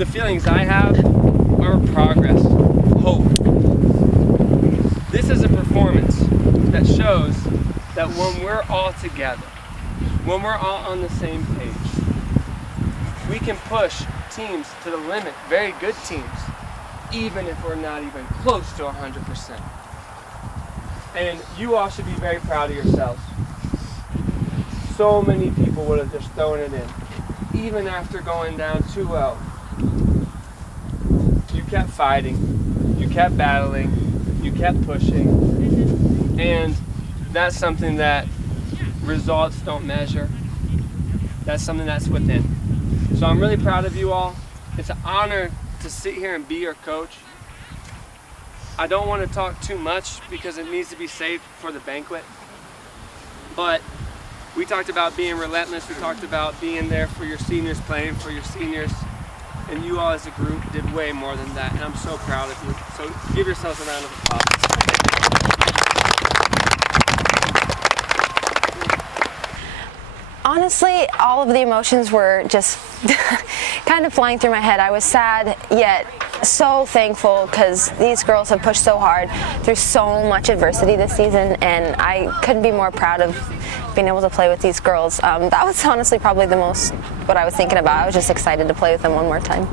The feelings I have are progress, hope. This is a performance that shows that when we're all together, when we're all on the same page, we can push teams to the limit, very good teams, even if we're not even close to 100%. And you all should be very proud of yourselves. So many people would have just thrown it in, even after going down 2-0. You kept fighting, you kept battling, you kept pushing, and that's something that results don't measure. That's something that's within. So I'm really proud of you all. It's an honor to sit here and be your coach. I don't want to talk too much because it needs to be saved for the banquet. But we talked about being relentless. We talked about being there for your seniors, playing for your seniors. And you all as a group did way more than that. And I'm so proud of you. So give yourselves a round of applause. Honestly, all of the emotions were just kind of flying through my head. I was sad, yet so thankful because these girls have pushed so hard through so much adversity this season, and I couldn't be more proud of being able to play with these girls. That was honestly probably the most what I was thinking about. I was just excited to play with them one more time.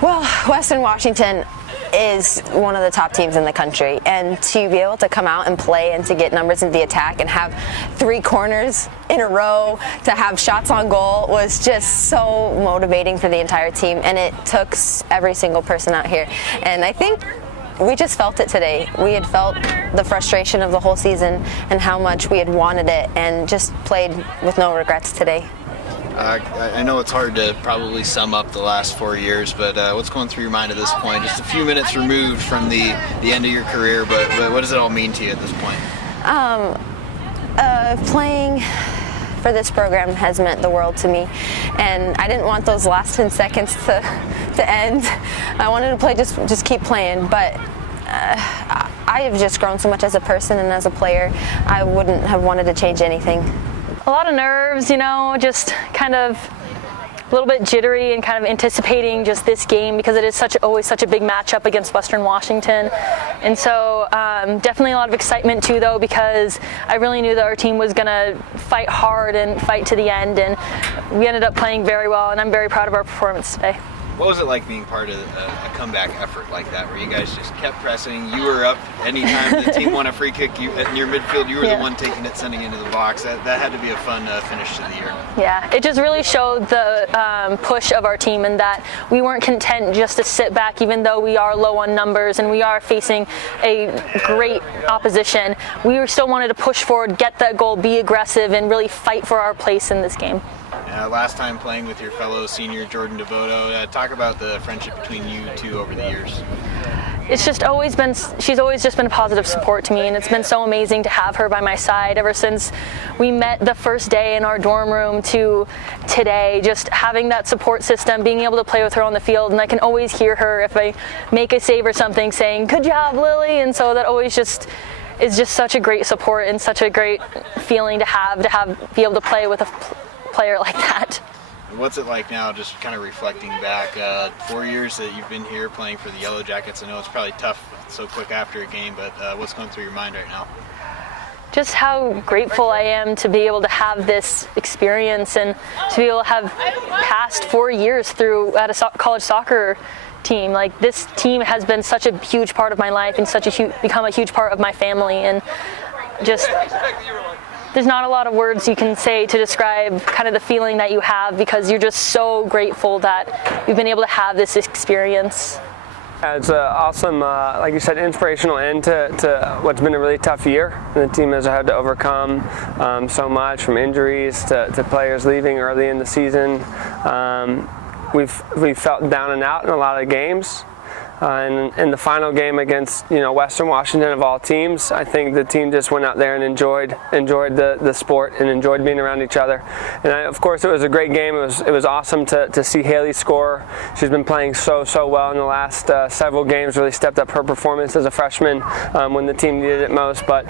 Well, Western Washington is one of the top teams in the country, and to be able to come out and play and to get numbers in the attack and have 3 corners in a row, to have shots on goal was just so motivating for the entire team, and it took every single person out here. And I think we just felt it today. We had felt the frustration of the whole season and how much we had wanted it, and just played with no regrets today. I know it's hard to probably sum up the last 4 years, but what's going through your mind at this point? Just a few minutes removed from the end of your career, but what does it all mean to you at this point? Playing for this program has meant the world to me, and I didn't want those last 10 seconds to end. I wanted to play, just keep playing, but I have just grown so much as a person and as a player. I wouldn't have wanted to change anything. A lot of nerves, just kind of a little bit jittery and kind of anticipating just this game because it is always such a big matchup against Western Washington. And so definitely a lot of excitement too, though, because I really knew that our team was going to fight hard and fight to the end, and we ended up playing very well, and I'm very proud of our performance today. What was it like being part of a comeback effort like that, where you guys just kept pressing? You were up anytime the team won a free kick. In your midfield, you were the one taking it, sending it into the box. That had to be a fun finish to the year. Yeah, it just really showed the push of our team, and that we weren't content just to sit back, even though we are low on numbers and we are facing a great opposition. We still wanted to push forward, get that goal, be aggressive, and really fight for our place in this game. Last time playing with your fellow senior Jordan Devoto, talk about the friendship between you two over the years. It's just always been, she's always just been a positive support to me, and it's been so amazing to have her by my side ever since we met the first day in our dorm room to today. Just having that support system, being able to play with her on the field, and I can always hear her if I make a save or something saying, "Good job, Lily," and so that always just is just such a great support and such a great feeling to be able to play with a player like that. What's it like now, just kind of reflecting back, 4 years that you've been here playing for the Yellowjackets? I know it's probably tough so quick after a game, but what's going through your mind right now? Just how grateful I am to be able to have this experience and to be able to have passed 4 years through at a college soccer team. Like, this team has been such a huge part of my life and become a huge part of my family, and just there's not a lot of words you can say to describe kind of the feeling that you have, because you're just so grateful that you've been able to have this experience. It's an awesome, like you said, inspirational end to what's been a really tough year. The team has had to overcome so much, from injuries to players leaving early in the season. We've felt down and out in a lot of games. in the final game against Western Washington of all teams, I think the team just went out there and enjoyed the sport and enjoyed being around each other. And of course, it was a great game. It was awesome to see Haley score. She's been playing so well in the last several games. Really stepped up her performance as a freshman when the team needed it most. But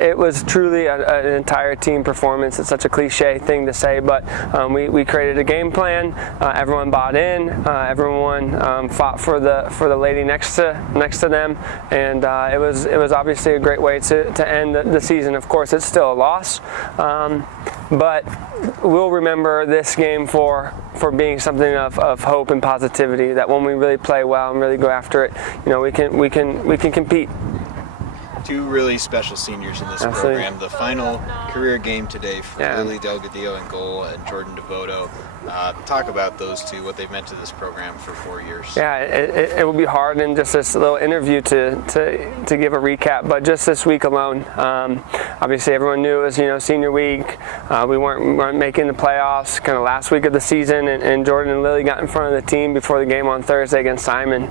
it was truly an entire team performance. It's such a cliche thing to say, but we created a game plan. Everyone bought in. Everyone fought for the lady next to them, and it was obviously a great way to end the season. Of course, it's still a loss, but we'll remember this game for being something of hope and positivity. That when we really play well and really go after it, we can compete. Two really special seniors in this Absolutely. program. The final career game today for Lili Delgadillo in goal and Jordan Devoto. Talk about those two, what they've meant to this program for 4 years. Yeah, it will be hard in just this little interview to give a recap, but just this week alone, obviously everyone knew it was senior week. We weren't making the playoffs kind of last week of the season, and Jordan and Lili got in front of the team before the game on Thursday against Simon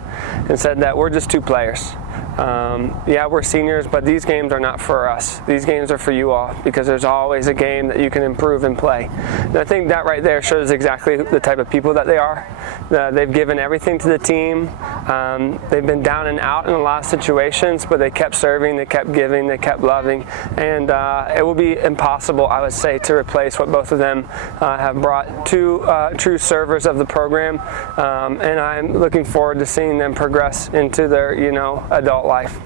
and said that we're just two players. Yeah, we're seniors, but these games are not for us. These games are for you all, because there's always a game that you can improve and play. And I think that right there shows exactly the type of people that they are. They've given everything to the team. They've been down and out in a lot of situations, but they kept serving, they kept giving, they kept loving. And it will be impossible, I would say, to replace what both of them have brought to true servers of the program. And I'm looking forward to seeing them progress into their, adult life.